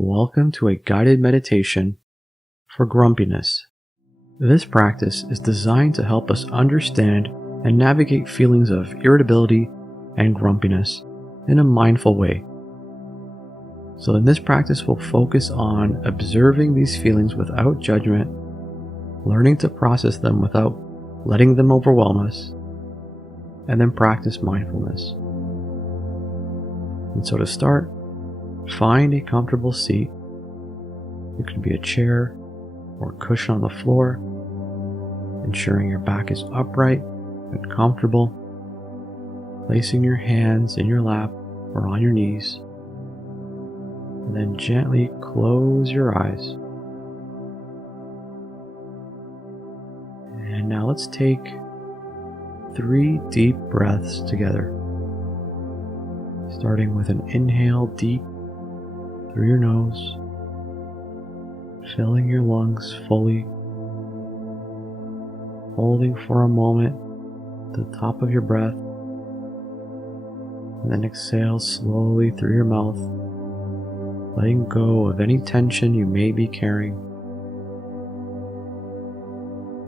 Welcome to a guided meditation for grumpiness. This practice is designed to help us understand and navigate feelings of irritability and grumpiness in a mindful way. So in this practice, we'll focus on observing these feelings without judgment, learning to process them without letting them overwhelm us, and then practice mindfulness. And so to start, find a comfortable seat. It could be a chair or a cushion on the floor, ensuring your back is upright and comfortable, placing your hands in your lap or on your knees, and then gently close your eyes. And now let's take 3 deep breaths together, starting with an inhale deep through your nose, filling your lungs fully, holding for a moment at the top of your breath, and then exhale slowly through your mouth, letting go of any tension you may be carrying.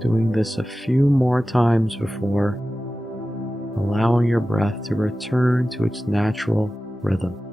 Doing this a few more times before allowing your breath to return to its natural rhythm.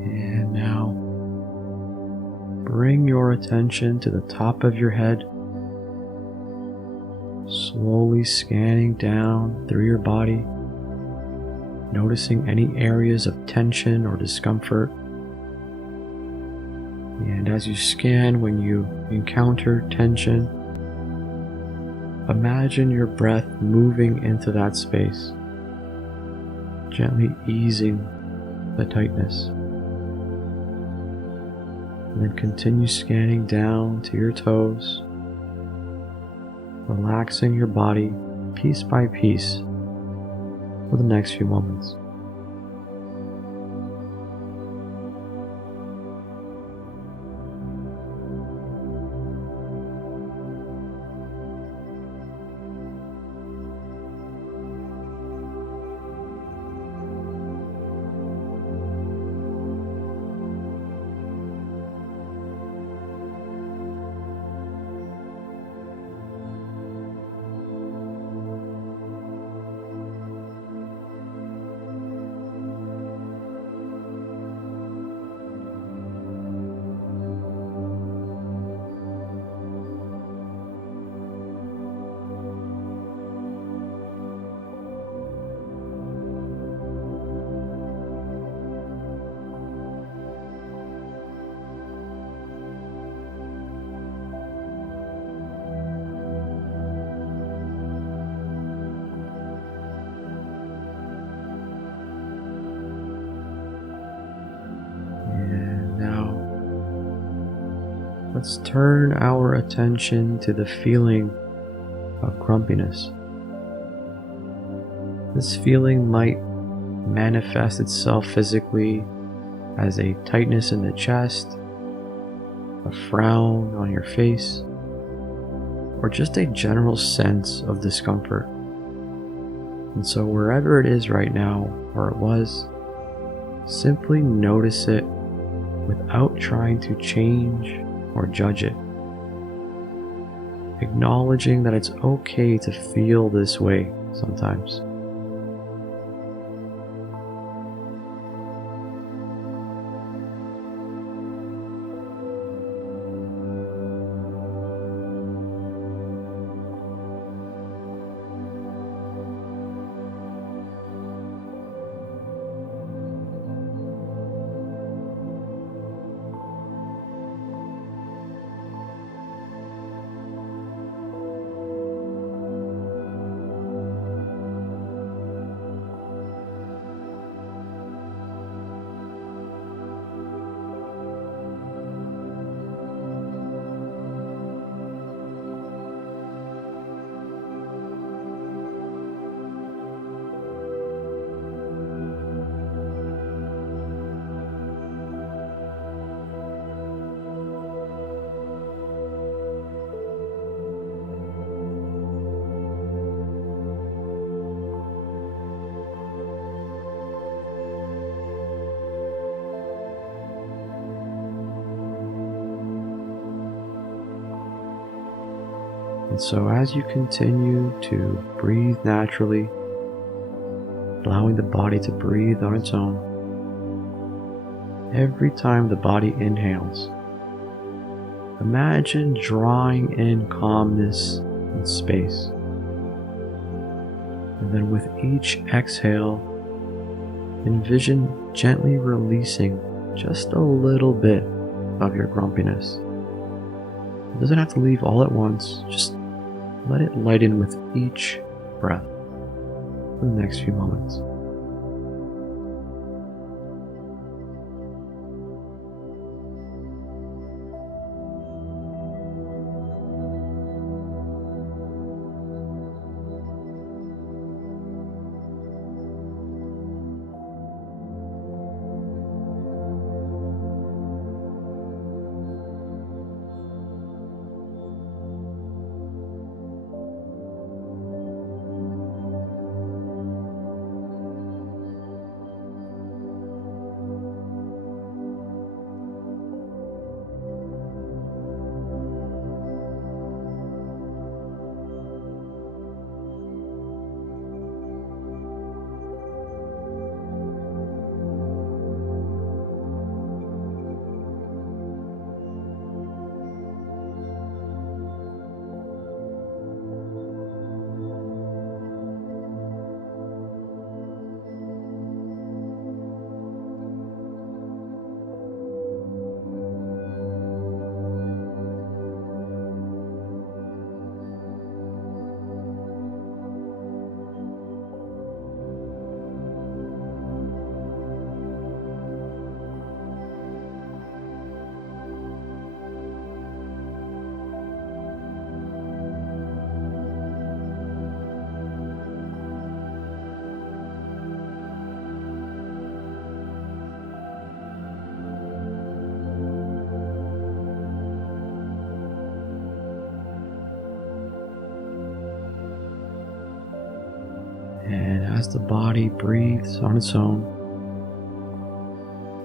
And now, bring your attention to the top of your head, slowly scanning down through your body, noticing any areas of tension or discomfort. And as you scan, when you encounter tension, imagine your breath moving into that space, gently easing the tightness. And then continue scanning down to your toes, relaxing your body piece by piece for the next few moments. Let's turn our attention to the feeling of grumpiness. This feeling might manifest itself physically as a tightness in the chest, a frown on your face, or just a general sense of discomfort. And so wherever it is right now, or it was, simply notice it without trying to change or judge it. Acknowledging that it's okay to feel this way sometimes. And so as you continue to breathe naturally, allowing the body to breathe on its own, every time the body inhales, imagine drawing in calmness and space. And then with each exhale, envision gently releasing just a little bit of your grumpiness. It doesn't have to leave all at once, just let it lighten with each breath for the next few moments. And as the body breathes on its own,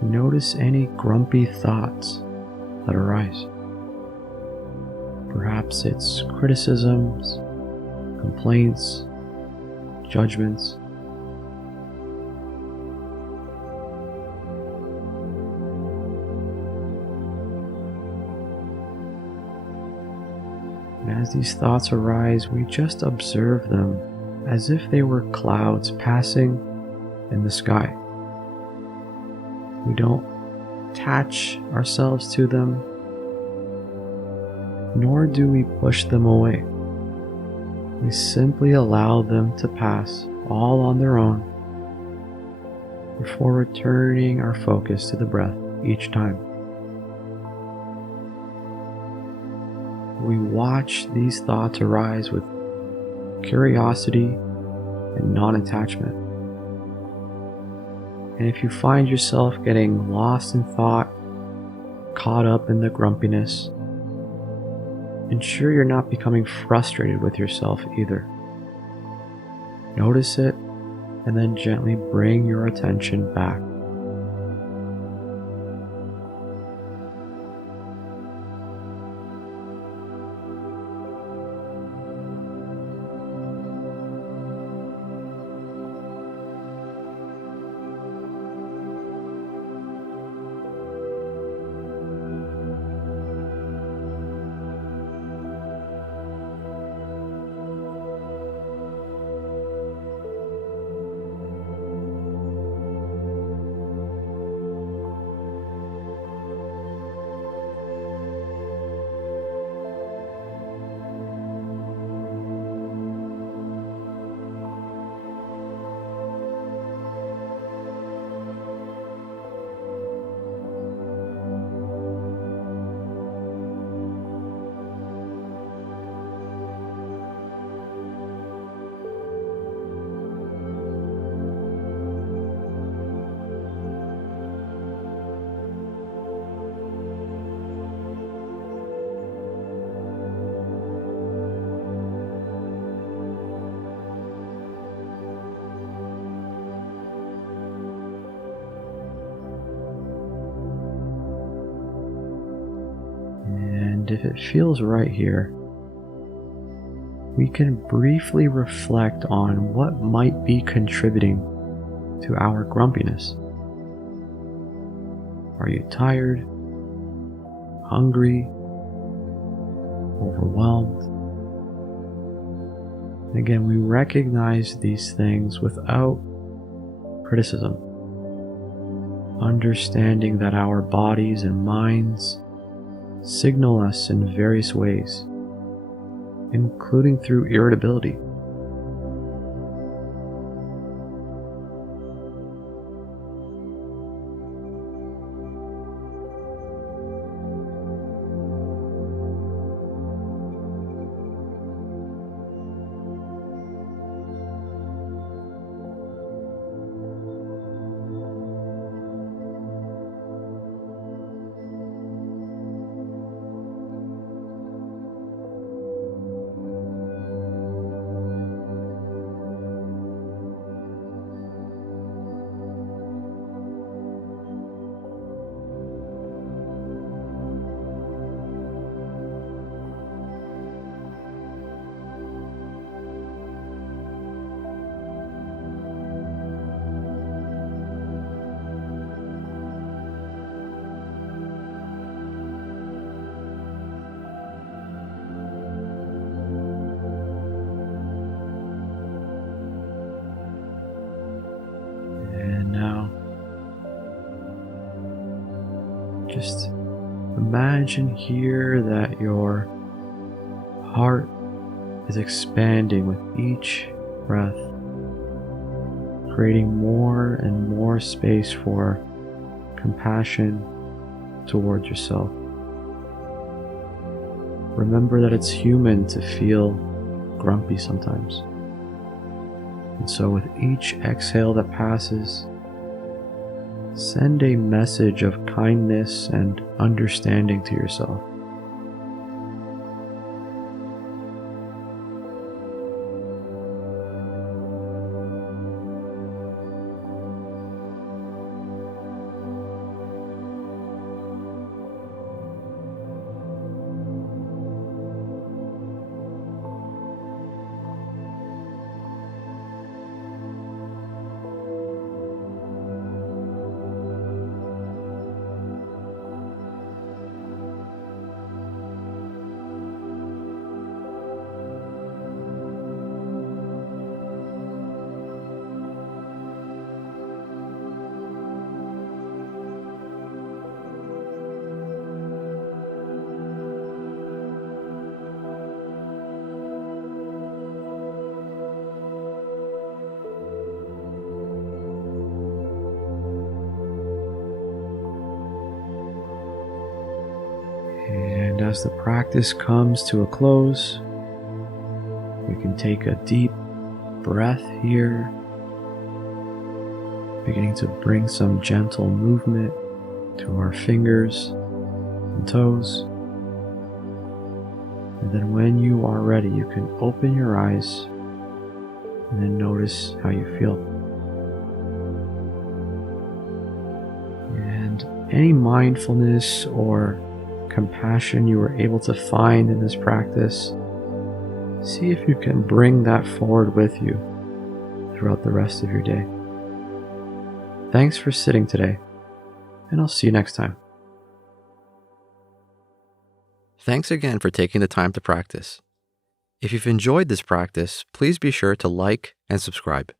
notice any grumpy thoughts that arise. Perhaps it's criticisms, complaints, judgments. And as these thoughts arise, we just observe them as if they were clouds passing in the sky. We don't attach ourselves to them, nor do we push them away. We simply allow them to pass all on their own before returning our focus to the breath each time. We watch these thoughts arise with curiosity and non-attachment. And if you find yourself getting lost in thought, caught up in the grumpiness, ensure you're not becoming frustrated with yourself either. Notice it and then gently bring your attention back. And if it feels right here, we can briefly reflect on what might be contributing to our grumpiness. Are you tired, hungry, overwhelmed? Again, we recognize these things without criticism, understanding that our bodies and minds signal us in various ways, including through irritability. And now, just imagine here that your heart is expanding with each breath, creating more and more space for compassion towards yourself. Remember that it's human to feel grumpy sometimes. And so with each exhale that passes, send a message of kindness and understanding to yourself. And as the practice comes to a close, we can take a deep breath here, beginning to bring some gentle movement to our fingers and toes. And then when you are ready, you can open your eyes and then notice how you feel. And any mindfulness or compassion you were able to find in this practice, see if you can bring that forward with you throughout the rest of your day. Thanks for sitting today, and I'll see you next time. Thanks again for taking the time to practice. If you've enjoyed this practice, please be sure to like and subscribe.